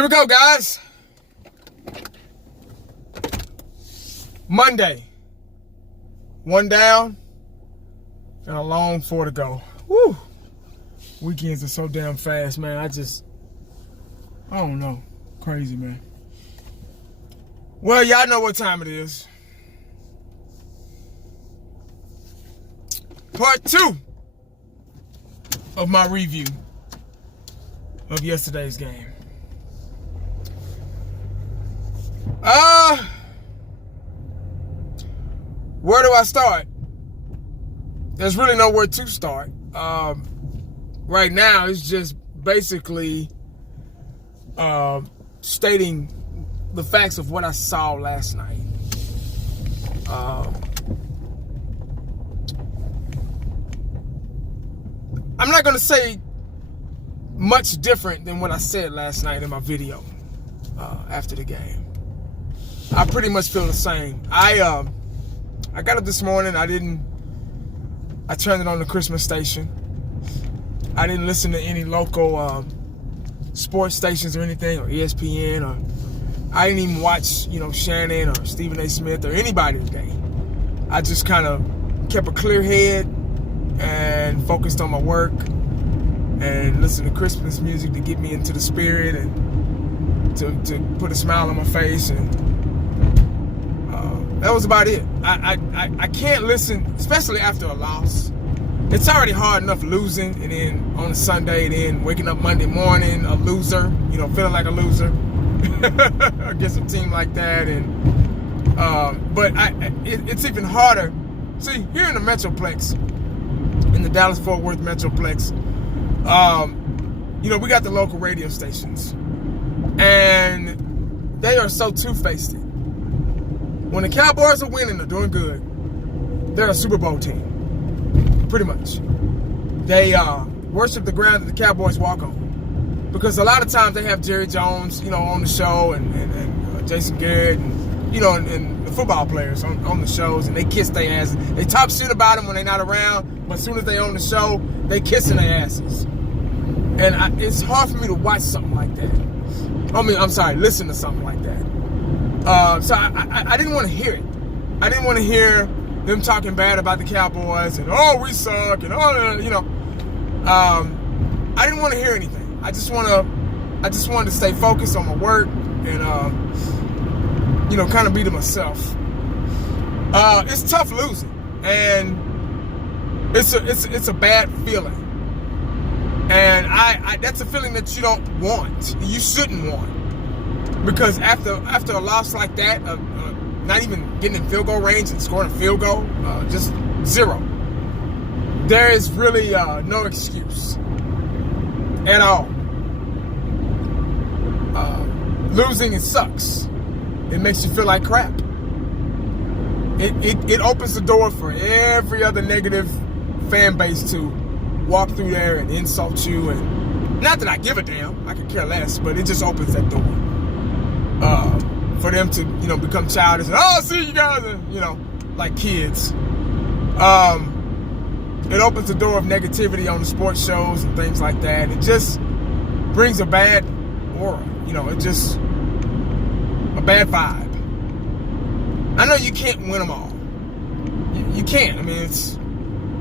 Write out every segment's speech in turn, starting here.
Here we go, guys. Monday. One down and a long 4 to go. Woo. Weekends are so damn fast, man. I don't know. Crazy, man. Well, y'all know what time it is. Part 2 of my review of yesterday's game. Where do I start? There's really nowhere to start. Right now, it's just basically stating the facts of what I saw last night. I'm not going to say much different than what I said last night in my video after the game. I pretty much feel the same. I got up this morning. I turned it on the Christmas station. I didn't listen to any local sports stations or anything, or ESPN, or I didn't even watch, Shannon or Stephen A. Smith or anybody today. I just kind of kept a clear head and focused on my work and listened to Christmas music to get me into the spirit and to put a smile on my face, and that was about it. I can't listen, especially after a loss. It's already hard enough losing, and then on a Sunday, then waking up Monday morning a loser, feeling like a loser against a team like that. And but it's even harder. See, here in the Metroplex, in the Dallas-Fort Worth Metroplex, we got the local radio stations, and they are so two-faced. When the Cowboys are winning or doing good, they're a Super Bowl team. Pretty much. They worship the ground that the Cowboys walk on. Because a lot of times they have Jerry Jones, on the show, and Jason Garrett, and the football players on the shows, and they kiss their asses. They talk shit about them when they're not around, but as soon as they're on the show, they kissing their asses. And it's hard for me to watch something like that. Listen to something like that. So I didn't want to hear it. I didn't want to hear them talking bad about the Cowboys and we suck and I didn't want to hear anything. I just wanted to stay focused on my work and kind of be to myself. It's tough losing, and it's a bad feeling, and I that's a feeling that you don't want. You shouldn't want. Because after a loss like that, not even getting in field goal range and scoring a field goal, just zero, there is really no excuse at all. Losing, it sucks. It makes you feel like crap. It opens the door for every other negative fan base to walk through there and insult you. And not that I give a damn, I could care less, but it just opens that door. For them to, become childish and, see you guys, and, like kids. It opens the door of negativity on the sports shows and things like that. It just brings a bad aura, it just, a bad vibe. I know you can't win them all. You can't. I mean,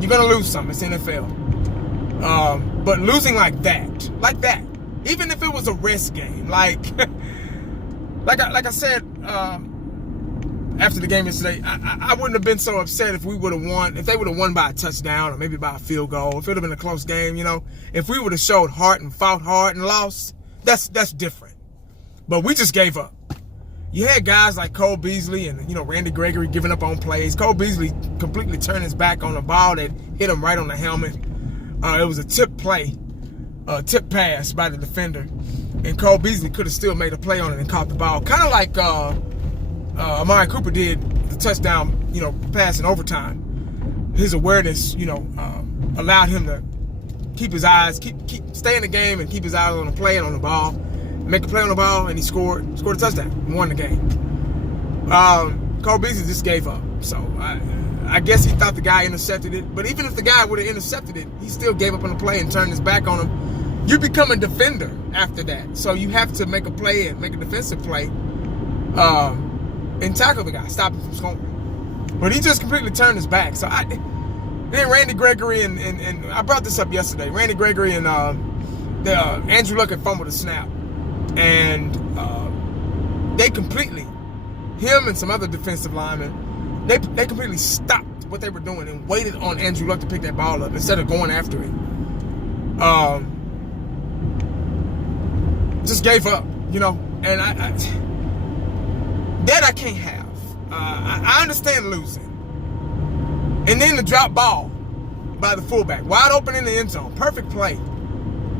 you're going to lose some. It's NFL. But losing like that, even if it was a rest game, like I said after the game yesterday, I wouldn't have been so upset if we would have won, if they would have won by a touchdown or maybe by a field goal, if it would have been a close game, if we would have showed heart and fought hard and lost, that's different. But we just gave up. You had guys like Cole Beasley and, Randy Gregory giving up on plays. Cole Beasley completely turned his back on a ball that hit him right on the helmet. It was a tip pass by the defender. And Cole Beasley could have still made a play on it and caught the ball. Kind of like Amari Cooper did the touchdown, pass in overtime. His awareness, allowed him to keep his eyes, stay in the game and keep his eyes on the play and on the ball. Make a play on the ball, and he scored a touchdown and won the game. Cole Beasley just gave up. So I guess he thought the guy intercepted it. But even if the guy would have intercepted it, he still gave up on the play and turned his back on him you become a defender after that. So you have to make a play and make a defensive play and tackle the guy, stop him from scoring. But he just completely turned his back. So then Randy Gregory and I brought this up yesterday. Randy Gregory and Andrew Luck had fumbled a snap. And they completely, him and some other defensive linemen, they completely stopped what they were doing and waited on Andrew Luck to pick that ball up instead of going after it. Just gave up, and I can't have. I understand losing. And then the drop ball by the fullback, wide open in the end zone, perfect play.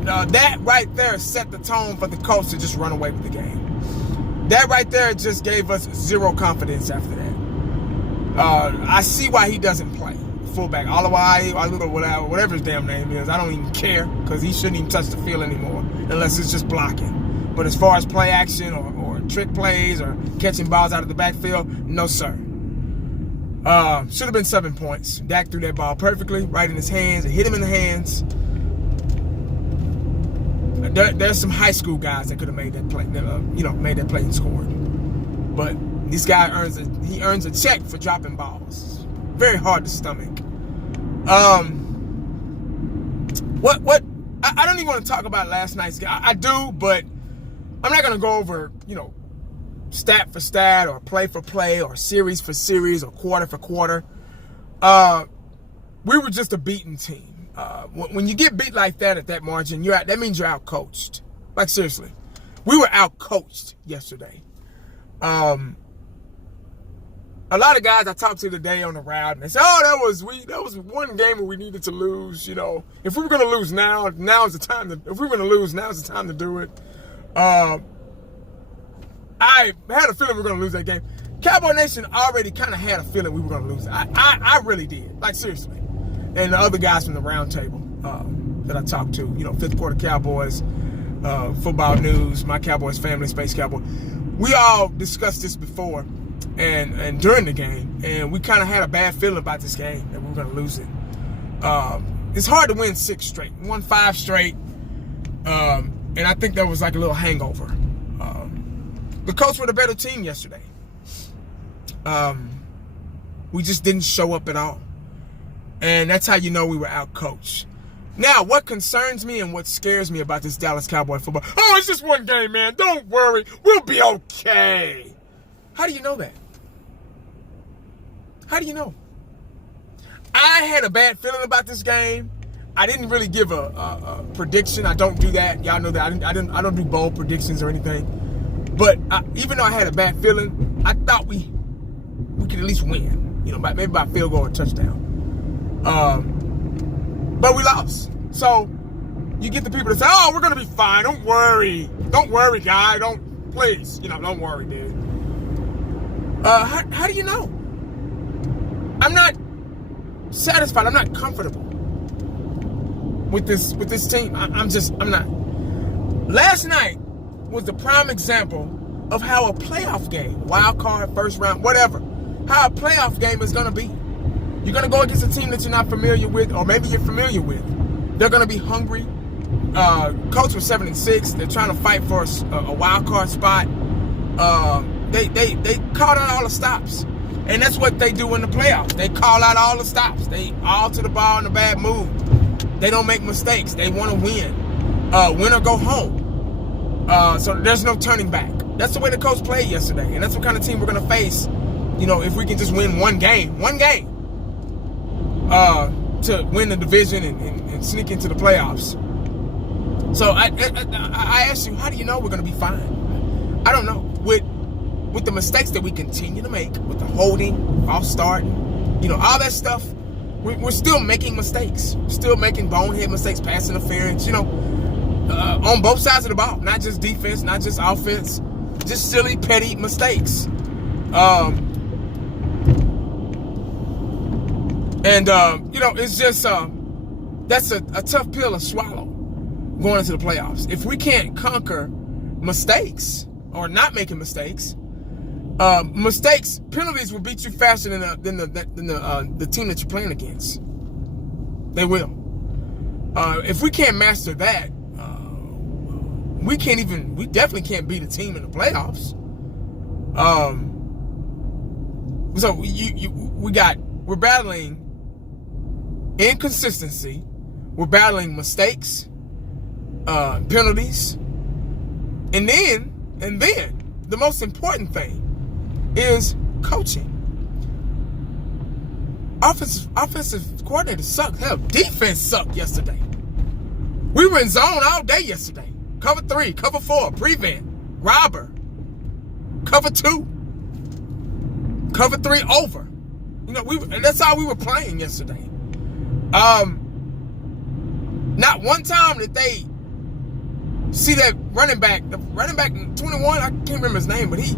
That right there set the tone for the Colts to just run away with the game. That right there just gave us zero confidence after that. I see why he doesn't play fullback. Whatever his damn name is, I don't even care because he shouldn't even touch the field anymore unless it's just blocking. But as far as play action or trick plays or catching balls out of the backfield, no sir. Should have been 7 points. Dak threw that ball perfectly, right in his hands. It hit him in the hands. There's some high school guys that could have made that play, made that play and scored. But this guy earns a check for dropping balls. Very hard to stomach. I don't even want to talk about last night's game. I do, but I'm not going to go over, stat for stat or play for play or series for series or quarter for quarter. We were just a beaten team. When you get beat like that at that margin, that means you're out-coached. Like, seriously. We were out-coached yesterday. A lot of guys I talked to today on the route, and they said, that was one game where we needed to lose. If we were going to lose now's the time to do it. I had a feeling we were going to lose that game. Cowboy Nation already kind of had a feeling we were going to lose it. I really did. Like, seriously. And the other guys from the round table that I talked to, Fifth Quarter Cowboys, Football News, My Cowboys Family, Space Cowboy. We all discussed this before and during the game, and we kind of had a bad feeling about this game, that we were going to lose it. It's hard to win 6 straight. We won 5 straight, and I think that was like a little hangover. The Colts were the better team yesterday. We just didn't show up at all. And that's how you know we were out-coached. Now, what concerns me and what scares me about this Dallas Cowboy football, it's just one game, man. Don't worry. We'll be okay. How do you know that? How do you know? I had a bad feeling about this game. I didn't really give a prediction. I don't do that. Y'all know that. I don't do bold predictions or anything. But even though I had a bad feeling, I thought we could at least win. Maybe by field goal or touchdown. But we lost. So you get the people that say, we're going to be fine. Don't worry. Don't worry, guy. Please. Don't worry, dude. How do you know? I'm not satisfied. I'm not comfortable with this team. I'm not. Last night was the prime example of how a playoff game, wild card, first round, whatever, how a playoff game is going to be. You're going to go against a team that you're not familiar with, or maybe you're familiar with. They're going to be hungry. Colts were 7-6. They're trying to fight for a wild card spot. They called out all the stops. And that's what they do in the playoffs. They call out all the stops. They all to the ball in a bad mood. They don't make mistakes. They want to win. Win or go home. So there's no turning back. That's the way the Colts played yesterday. And that's what kind of team we're going to face, if we can just win one game. To win the division and sneak into the playoffs. So I asked you, how do you know we're going to be fine? I don't know. With the mistakes that we continue to make, with the holding, false start, all that stuff, we're still making mistakes. Still making bonehead mistakes, pass interference, on both sides of the ball. Not just defense, not just offense. Just silly, petty mistakes. It's just, that's a tough pill to swallow going into the playoffs. If we can't conquer mistakes or not making mistakes, penalties will beat you faster than the team that you're playing against. They will. If we can't master that, we definitely can't beat a team in the playoffs. So we're battling inconsistency. We're battling mistakes, penalties. And then the most important thing is coaching. Offensive coordinator sucked. Hell, defense sucked yesterday. We were in zone all day yesterday. Cover 3, cover 4, prevent, robber, cover 2, cover 3 over. That's how we were playing yesterday. Not one time did they see that running back 21, I can't remember his name, but he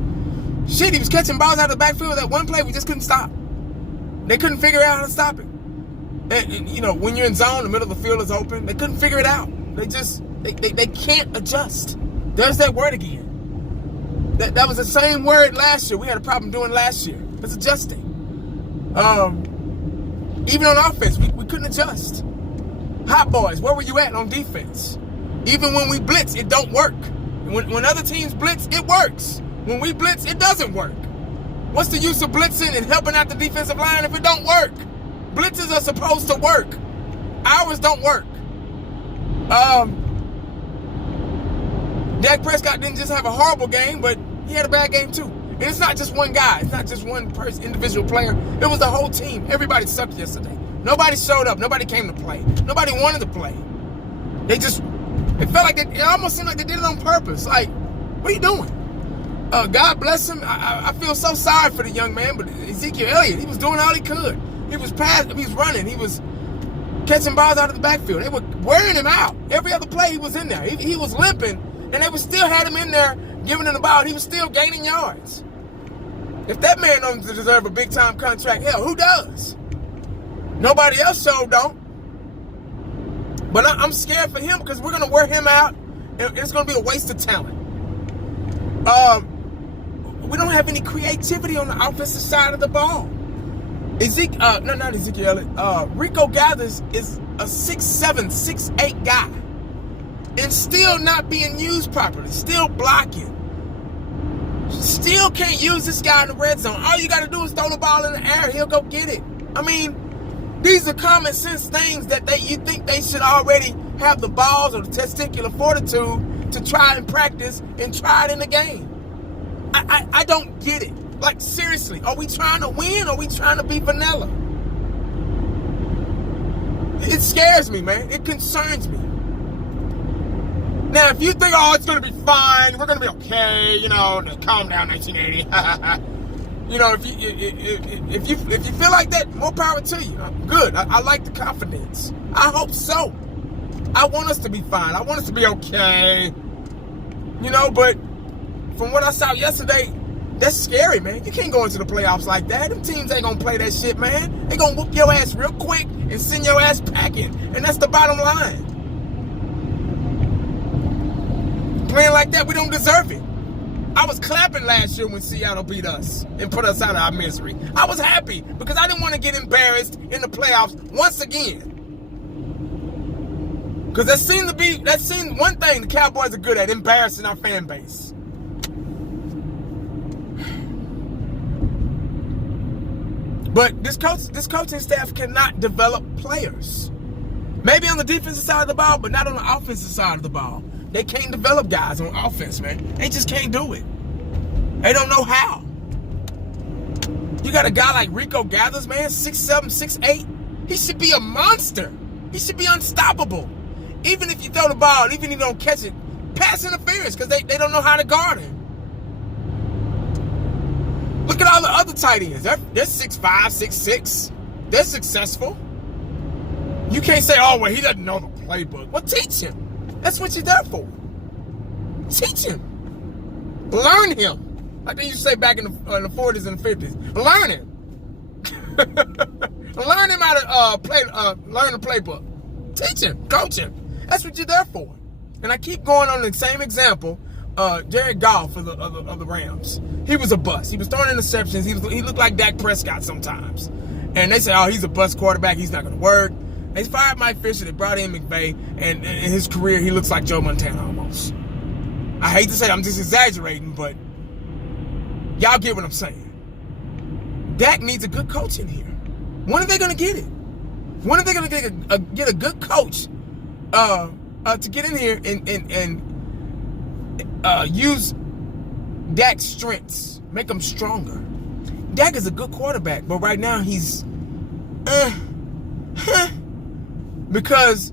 was catching balls out of the backfield. That one play we just couldn't stop. They couldn't figure out how to stop it. And when you're in zone, the middle of the field is open. They couldn't figure it out. They can't adjust. There's that word again. That was the same word last year. We had a problem doing last year. It's adjusting. Even on offense, we couldn't adjust. Hot boys, where were you at on defense? Even when we blitz, it don't work. When other teams blitz, it works. When we blitz, it doesn't work. What's the use of blitzing and helping out the defensive line if it don't work? Blitzes are supposed to work. Ours don't work. Dak Prescott didn't just have a horrible game, but he had a bad game too. And it's not just one guy. It's not just one person, individual player. It was the whole team. Everybody sucked yesterday. Nobody showed up. Nobody came to play. Nobody wanted to play. It felt like it almost seemed like they did it on purpose. Like, what are you doing? God bless him. I feel so sorry for the young man, but Ezekiel Elliott, he was doing all he could. He was running. He was catching balls out of the backfield. They were wearing him out. Every other play he was in there. He was limping, and they still had him in there giving him the ball. He was still gaining yards. If that man doesn't deserve a big-time contract, hell, who does? Nobody else don't. But I'm scared for him because we're going to wear him out, and it's going to be a waste of talent. We don't have any creativity on the offensive side of the ball. Not Ezekiel Elliott. Rico Gathers is a 6'7", 6'8" guy. And still not being used properly. Still blocking. Still can't use this guy in the red zone. All you got to do is throw the ball in the air. He'll go get it. I mean, these are common sense things that you think they should already have the balls or the testicular fortitude to try and practice and try it in the game. I don't get it. Like, seriously, are we trying to win or are we trying to be vanilla? It scares me, man. It concerns me. Now, if you think, it's going to be fine, we're going to be okay, calm down, 1980. If you feel like that, more power to you. Good. I like the confidence. I hope so. I want us to be fine. I want us to be okay. But from what I saw yesterday, that's scary, man. You can't go into the playoffs like that. Them teams ain't gonna play that shit, man. They gonna whoop your ass real quick and send your ass packing. And that's the bottom line. Playing like that, we don't deserve it. I was clapping last year when Seattle beat us and put us out of our misery. I was happy because I didn't want to get embarrassed in the playoffs once again. Because that seemed one thing the Cowboys are good at, embarrassing our fan base. But this coaching staff cannot develop players. Maybe on the defensive side of the ball, but not on the offensive side of the ball. They can't develop guys on offense, man. They just can't do it. They don't know how. You got a guy like Rico Gathers, man, 6'7", 6'8". He should be a monster. He should be unstoppable. Even if you throw the ball, even if you don't catch it, pass interference because they don't know how to guard him. Look at all the other tight ends. They're 6'5", 6'6". They're successful. You can't say, he doesn't know the playbook. Well, teach him. That's what you're there for. Teach him. Learn him. Like they used to say back in the 40s and the 50s. Learn him. Learn him how to learn the playbook. Teach him. Coach him. That's what you're there for. And I keep going on the same example. Jared Goff of the Rams. He was a bust. He was throwing interceptions. He looked like Dak Prescott sometimes. And they say, he's a bust quarterback. He's not going to work. They fired Mike Fisher. They brought in McVay. And in his career, he looks like Joe Montana almost. I hate to say I'm just exaggerating, but y'all get what I'm saying. Dak needs a good coach in here. When are they going to get it? When are they going to get a good coach to get in here and use Dak's strengths, make him stronger? Dak is a good quarterback, but right now he's because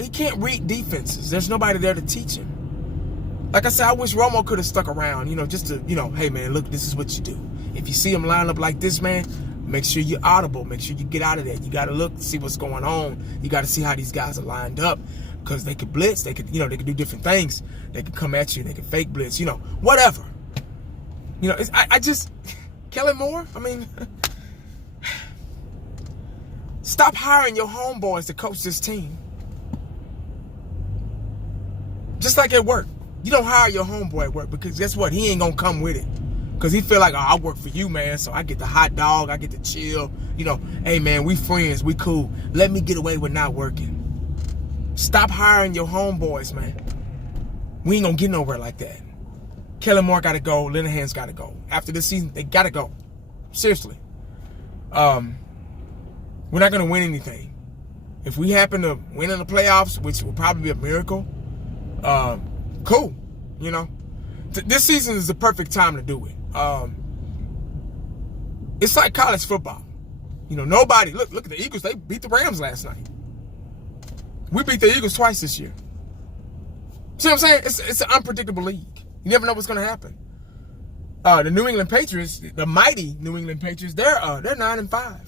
he can't read defenses. There's nobody there to teach him. Like I said, I wish Romo could have stuck around, just to, hey man, look, this is what you do. If you see him line up like this, man, make sure you're audible. Make sure you get out of there. You got to look, see what's going on. You got to see how these guys are lined up, because they could blitz. They could, they could do different things. They could come at you. They could fake blitz. Whatever. I just Kellen Moore. I mean, stop hiring your homeboys to coach this team. Just like at work. You don't hire your homeboy at work, because guess what? He ain't going to come with it. Because he feel like, I work for you, man, so I get the hot dog, I get to chill. Hey, man, we friends, we cool. Let me get away with not working. Stop hiring your homeboys, man. We ain't going to get nowhere like that. Kellen Moore got to go. Linehan's got to go. After this season, they got to go. Seriously. We're not going to win anything. If we happen to win in the playoffs, which will probably be a miracle, cool, This season is the perfect time to do it. It's like college football. Nobody, look at the Eagles. They beat the Rams last night. We beat the Eagles twice this year. See what I'm saying? It's an unpredictable league. You never know what's going to happen. The New England Patriots, the mighty New England Patriots, they're 9-5.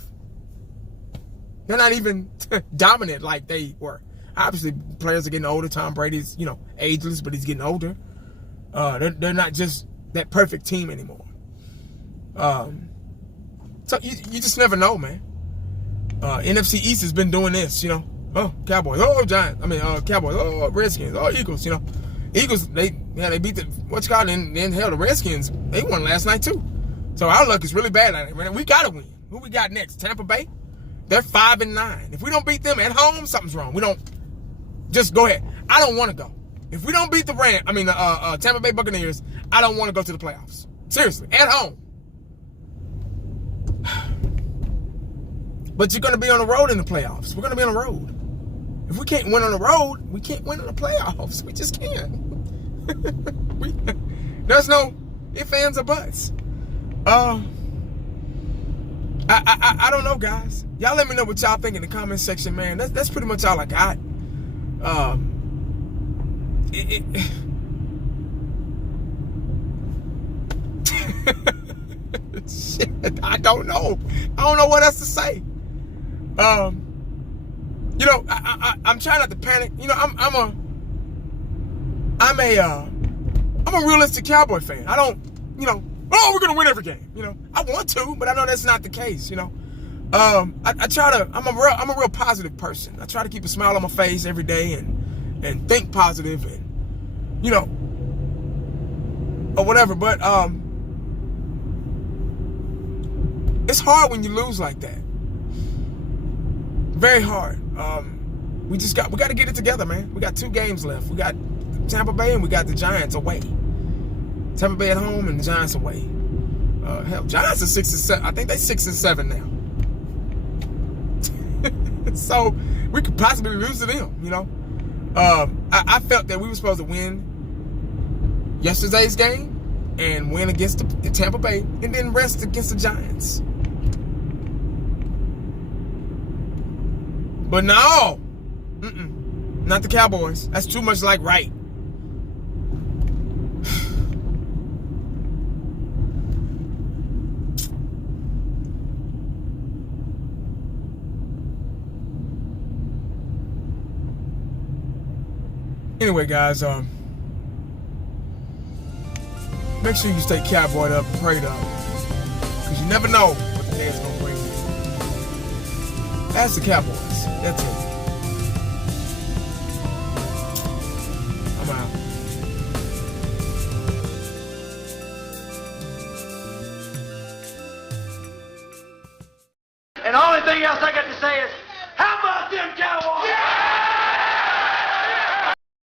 They're not even dominant like they were. Obviously, players are getting older. Tom Brady's, ageless, but he's getting older. They're not just that perfect team anymore. So you just never know, man. NFC East has been doing this, Oh, Cowboys, oh, Giants. Cowboys, oh, Redskins, oh, Eagles, Eagles, they beat the, and hell, the Redskins, they won last night too. So our luck is really bad. We got to win. Who we got next? Tampa Bay? They're 5-9. If we don't beat them at home, something's wrong. Just go ahead. I don't want to go. If we don't beat the Tampa Bay Buccaneers, I don't want to go to the playoffs. Seriously, at home. But you're going to be on the road in the playoffs. We're going to be on the road. If we can't win on the road, we can't win in the playoffs. We just can't. There's no ifs, ands, or buts. I don't know, guys. Y'all let me know what y'all think in the comment section, man. That's pretty much all I got. Shit, I don't know. I don't know what else to say. I'm trying not to panic. I'm a realistic Cowboy fan. I don't, we're gonna win every game. I want to, but I know that's not the case. I try to. I'm a real positive person. I try to keep a smile on my face every day and think positive and or whatever. But it's hard when you lose like that. Very hard. We got to get it together, man. We got 2 games left. We got Tampa Bay and we got the Giants away. Tampa Bay at home and the Giants away. Hell, Giants are 6-7. I think they're 6-7 now. So we could possibly lose to them. I felt that we were supposed to win yesterday's game and win against the Tampa Bay and then rest against the Giants. But no, not the Cowboys. That's too much like right. Anyway, guys, make sure you stay cowboyed up and prayed up, because you never know what the day's gonna bring. That's the Cowboys. That's it. I'm out. And the only thing else I got to say is,